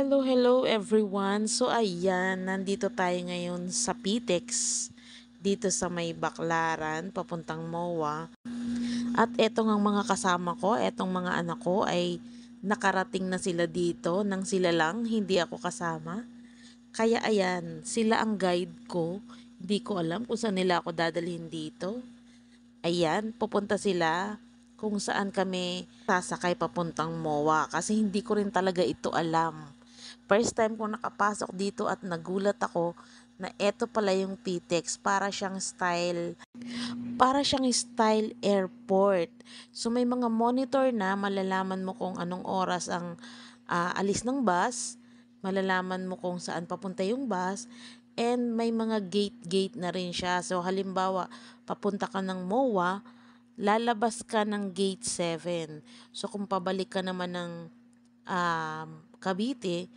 Hello everyone. So ayan, nandito tayo ngayon sa PTEX dito sa may Baclaran, papuntang MOA. At etong ang mga kasama ko, etong mga anak ko ay nakarating na sila dito nang sila lang, hindi ako kasama. Kaya ayan, sila ang guide ko. Hindi ko alam kung saan nila ako dadalhin dito. Ayan, pupunta sila kung saan kami sasakay papuntang MOA kasi hindi ko rin talaga ito alam. First time ko nakapasok dito at nagulat ako na eto pala yung PTEX, para siyang style airport. So may mga monitor na malalaman mo kung anong oras ang alis ng bus, malalaman mo kung saan papunta yung bus, and may mga gate na rin siya. So halimbawa, papunta ka ng MOA, lalabas ka ng gate 7. So kung pabalik ka naman ng Cavite,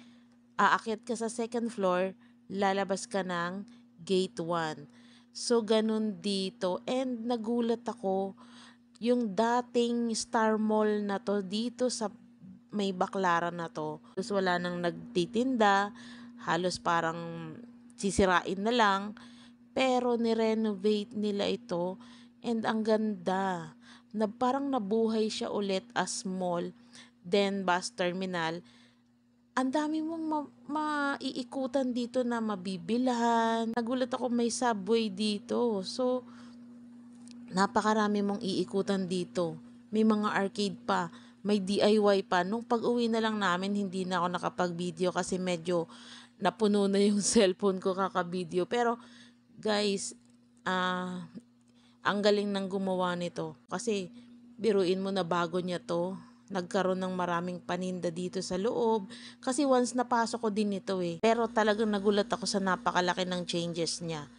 aakyat ka sa second floor, lalabas ka ng gate 1. So ganun dito, and nagulat ako yung dating Star Mall na to dito sa may Baclaran na to. Halos wala nang nagtitinda, halos parang sisirain na lang, pero ni-renovate nila ito and ang ganda. Na parang nabuhay siya ulit as mall, then bus terminal. Ang dami mong maiikutan dito na mabibilhan. Nagulat ako may subway dito. So, napakarami mong iikutan dito. May mga arcade pa, may DIY pa. Nung pag-uwi na lang namin, hindi na ako nakapag-video kasi medyo napuno na yung cellphone ko kaka-video. Pero, guys, ang galing ng gumawa nito. Kasi, biruin mo na bago niya to. Nagkaroon ng maraming paninda dito sa loob. Kasi once napasok ko din ito eh. Pero talagang nagulat ako sa napakalaki ng changes niya.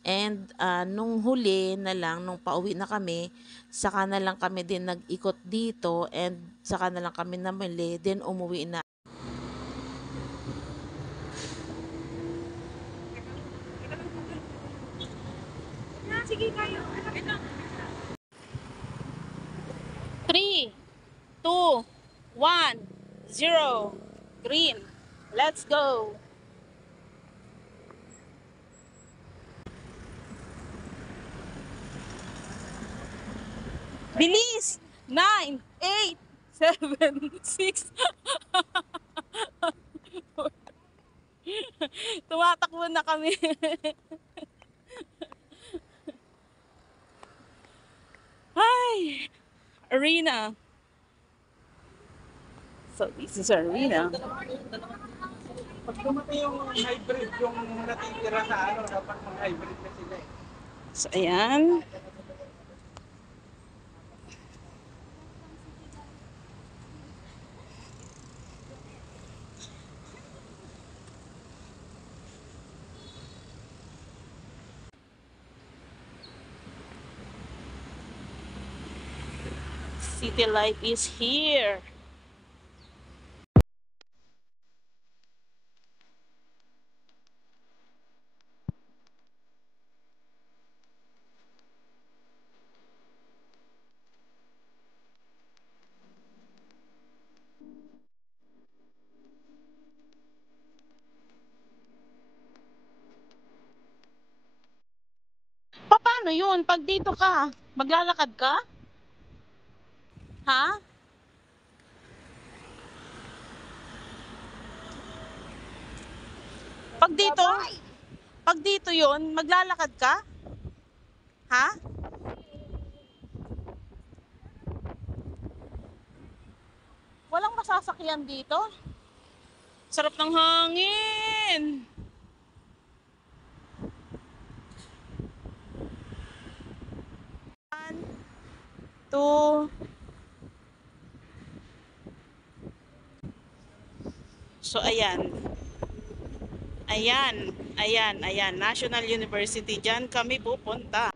And nung huli na lang, nung pauwi na kami, saka na lang kami din nag-ikot dito and saka na lang kami namili, then umuwi na. Sige kayo. 3, 2, 1, 0, green. Let's go. Bilis! 9, 8, 7, 6. Tumatakbo na kami. Hi! Arena. So, this is Arena. Pag dumating yung hybrid, yung natitira na dapat mag-hybrid na sila eh. So, ayan. City life is here. Paano yun? Pag dito ka, maglalakad ka? Ha? Pag dito yun, maglalakad ka? Ha? Walang masasakyan dito? Sarap ng hangin! One, two. So, ayan. Ayan. National University. Diyan kami pupunta.